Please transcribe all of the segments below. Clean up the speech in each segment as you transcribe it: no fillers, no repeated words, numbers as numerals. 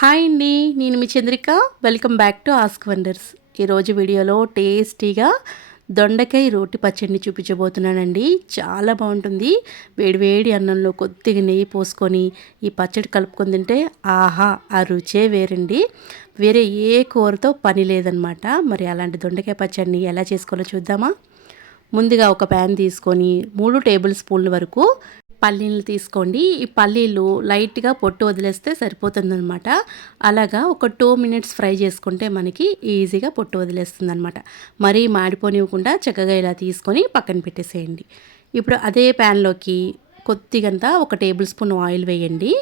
Hi అండి, నేను మీ Chandrika. Welcome back to Ask Wonders. ఈరోజు వీడియోలో టేస్టీగా దొండకాయ రోటి పచ్చడిని చూపించబోతున్నానండి. చాలా బాగుంటుంది. వేడివేడి అన్నంలో కొద్దిగా నెయ్యి పోసుకొని ఈ పచ్చడి కలుపుకొని తింటే ఆహా, ఆ రుచే వేరండి. వేరే ఏ కూరతో పని లేదనమాట. మరి అలాంటి దొండకాయ పచ్చడిని ఎలా చేసుకోవాలో చూద్దామా. ముందుగా ఒక ప్యాన్ తీసుకొని 3 టేబుల్ స్పూన్ల వరకు పల్లీలు తీసుకోండి. ఈ పల్లీలు లైట్గా పొట్టు వదిలేస్తే సరిపోతుందనమాట. అలాగా ఒక 2 మినిట్స్ ఫ్రై చేసుకుంటే మనకి ఈజీగా పొట్టు వదిలేస్తుంది అనమాట. మరీ మాడిపోనివ్వకుండా చక్కగా ఇలా తీసుకొని పక్కన పెట్టేసేయండి. ఇప్పుడు అదే ప్యాన్లోకి కొద్దిగంత ఒక టేబుల్ స్పూన్ ఆయిల్ వేయండి.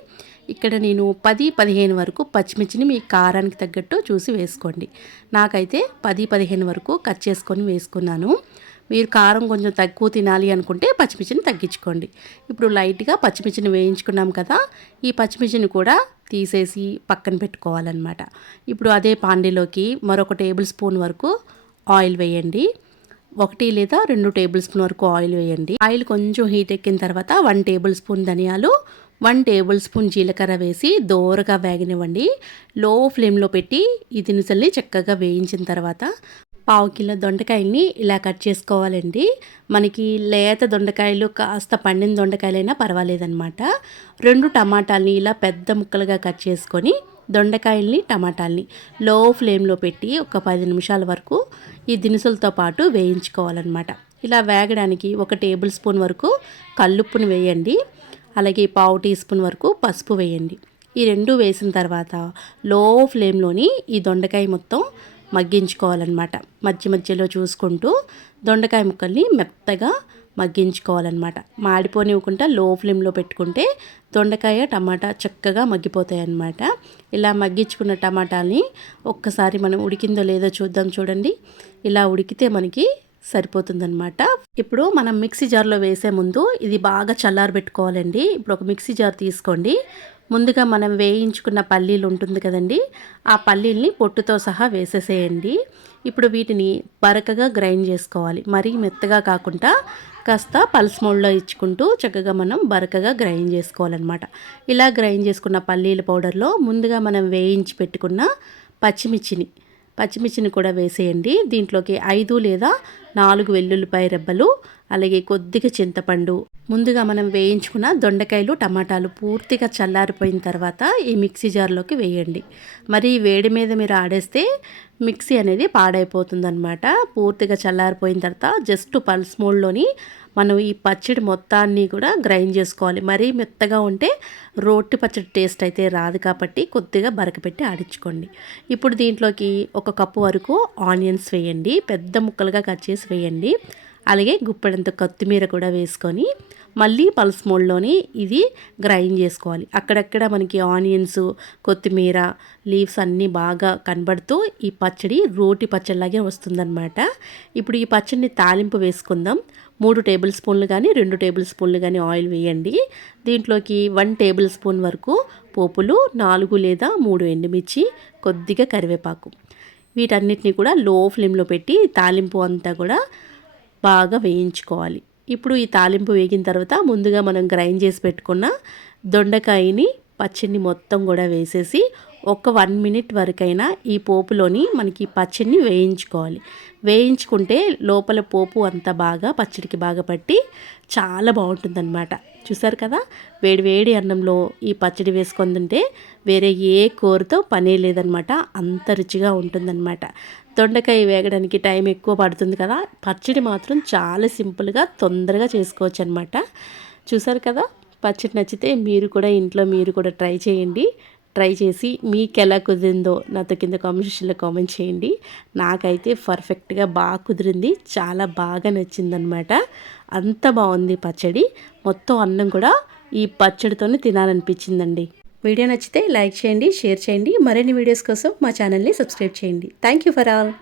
ఇక్కడ నేను 10-15 వరకు పచ్చిమిర్చిని మీ కారానికి తగ్గట్టు చూసి వేసుకోండి. నాకైతే 10-15 వరకు కట్ చేసుకొని వేసుకున్నాను. మీరు కారం కొంచెం తక్కువ తినాలి అనుకుంటే పచ్చిమిర్చిని తగ్గించుకోండి. ఇప్పుడు లైట్గా పచ్చిమిర్చిని వేయించుకున్నాం కదా, ఈ పచ్చిమిర్చిని కూడా తీసేసి పక్కన పెట్టుకోవాలన్నమాట. ఇప్పుడు అదే పాండీలోకి మరొక టేబుల్ స్పూన్ వరకు ఆయిల్ వేయండి. 1 లేదా 2 టేబుల్ స్పూన్ వరకు ఆయిల్ వేయండి. ఆయిల్ కొంచెం హీట్ ఎక్కిన తర్వాత 1 టేబుల్ స్పూన్ ధనియాలు, 1 టేబుల్ స్పూన్ జీలకర్ర వేసి దోరగా వేగనివ్వండి. లో ఫ్లేమ్లో పెట్టి ఈ దినుసుల్ని చక్కగా వేయించిన తర్వాత 1/2 కిలో దొండకాయల్ని ఇలా కట్ చేసుకోవాలండి. మనకి లేత దొండకాయలు కాస్త పండిన దొండకాయలైనా పర్వాలేదన్నమాట. 2 టమాటాలని ఇలా పెద్ద ముక్కలుగా కట్ చేసుకొని దొండకాయల్ని టమాటాలని లో ఫ్లేమ్లో పెట్టి ఒక 10 నిమిషాల వరకు ఈ దినుసులతో పాటు వేయించుకోవాలన్నమాట. ఇలా వేగడానికి 1 టేబుల్ స్పూన్ వరకు కల్లుప్పుని వేయండి. అలాగే 1/2 టీ స్పూన్ వరకు పసుపు వేయండి. ఈ 2 వేసిన తర్వాత లో ఫ్లేమ్లోని ఈ దొండకాయ మొత్తం మగ్గించుకోవాలన్నమాట. మధ్య మధ్యలో చూసుకుంటూ దొండకాయ ముక్కల్ని మెత్తగా మగ్గించుకోవాలన్నమాట. మాడిపోనివ్వకుండా లో ఫ్లేమ్లో పెట్టుకుంటే దొండకాయ టమాటా చక్కగా మగ్గిపోతాయి అన్నమాట. ఇలా మగ్గించుకున్న టమాటాలని ఒక్కసారి మనం ఉడికిందో లేదో చూద్దాం. చూడండి, ఇలా ఉడికితే మనకి సరిపోతుందన్నమాట. ఇప్పుడు మనం మిక్సీ జార్లో వేసే ముందు ఇది బాగా చల్లారబెట్టుకోవాలండి. ఇప్పుడు ఒక మిక్సీ జార్ తీసుకోండి. ముందుగా మనం వేయించుకున్న పల్లీలు ఉంటుంది కదండి, ఆ పల్లీల్ని పొట్టుతో సహా వేసేసేయండి. ఇప్పుడు వీటిని బరకగా గ్రైండ్ చేసుకోవాలి. మరీ మెత్తగా కాకుండా కాస్త పల్స్ మోడ్లో ఇచ్చుకుంటూ చక్కగా మనం బరకగా గ్రైండ్ చేసుకోవాలన్నమాట. ఇలా గ్రైండ్ చేసుకున్న పల్లీల పౌడర్లో ముందుగా మనం వేయించి పెట్టుకున్న పచ్చిమిర్చిని కూడా వేసేయండి. దీంట్లోకి 5 లేదా 4 వెల్లుల్లిపాయ రెబ్బలు, అలాగే కొద్దిగా చింతపండు, ముందుగా మనం వేయించుకున్న దొండకాయలు టమాటాలు పూర్తిగా చల్లారిపోయిన తర్వాత ఈ మిక్సీ జార్లోకి వేయండి. మరి వేడి మీద మీరు ఆడేస్తే మిక్సీ అనేది పాడైపోతుందన్నమాట. పూర్తిగా చల్లారిపోయిన తర్వాత జస్ట్ పల్స్ మోడ్లోని మనం ఈ పచ్చడి మొత్తాన్ని కూడా గ్రైండ్ చేసుకోవాలి. మరీ మెత్తగా ఉంటే రోటి పచ్చడి టేస్ట్ అయితే రాదు కాబట్టి కొద్దిగా బరకపెట్టి ఆడించుకోండి. ఇప్పుడు దీంట్లోకి 1 కప్పు వరకు ఆనియన్స్ వేయండి. పెద్ద ముక్కలుగా కట్ చేసి వేయండి. అలాగే గుప్పెడంత కొత్తిమీర కూడా వేసుకొని మళ్ళీ పల్స్ మోడ్లోని ఇది గ్రైండ్ చేసుకోవాలి. అక్కడక్కడ మనకి ఆనియన్స్, కొత్తిమీర లీవ్స్ అన్నీ బాగా కనబడుతూ ఈ పచ్చడి రోటి పచ్చడిలాగే వస్తుందన్నమాట. ఇప్పుడు ఈ పచ్చడిని తాలింపు వేసుకుందాం. 3 టేబుల్ స్పూన్లు కానీ 2 టేబుల్ స్పూన్లు కానీ ఆయిల్ వేయండి. దీంట్లోకి 1 టేబుల్ స్పూన్ వరకు పోపులు, 4 లేదా 3 ఎండుమిర్చి, కొద్దిగా కరివేపాకు, వీటన్నిటిని కూడా లో ఫ్లేమ్లో పెట్టి తాలింపు అంతా కూడా బాగా వేయించుకోవాలి. ఇప్పుడు ఈ తాలింపు వేగిన తర్వాత ముందుగా మనం గ్రైండ్ చేసి పెట్టుకున్న దొండకాయని పచ్చడిని మొత్తం కూడా వేసేసి ఒక 1 మినిట్ వరకైనా ఈ పోపులోని మనకి పచ్చడిని వేయించుకోవాలి. వేయించుకుంటే లోపల పోపు అంతా బాగా పచ్చడికి బాగా పట్టి చాలా బాగుంటుందన్నమాట. చూసారు కదా, వేడి వేడి అన్నంలో ఈ పచ్చడి వేసుకొని తింటే వేరే ఏ కూరతో పనే లేదనమాట. అంత రుచిగా ఉంటుందన్నమాట. దొండకాయ వేగడానికి టైం ఎక్కువ పడుతుంది కదా, పచ్చడి మాత్రం చాలా సింపుల్గా తొందరగా చేసుకోవచ్చు అనమాట. చూసారు కదా, పచ్చడి నచ్చితే మీరు కూడా ట్రై చేయండి. ట్రై చేసి మీకు ఎలా కుదిరిందో నాతో కింద కామెంట్ సెక్షన్లో కామెంట్ చేయండి. నాకైతే పర్ఫెక్ట్గా బాగా కుదిరింది, చాలా బాగా నచ్చిందనమాట. అంత బాగుంది పచ్చడి. మొత్తం అన్నం కూడా ఈ పచ్చడితోనే తినాలనిపించిందండి. వీడియో నచ్చితే లైక్ చేయండి, షేర్ చేయండి. మరిన్ని వీడియోస్ కోసం మా ఛానల్ని సబ్స్క్రైబ్ చేయండి. Thank you for all.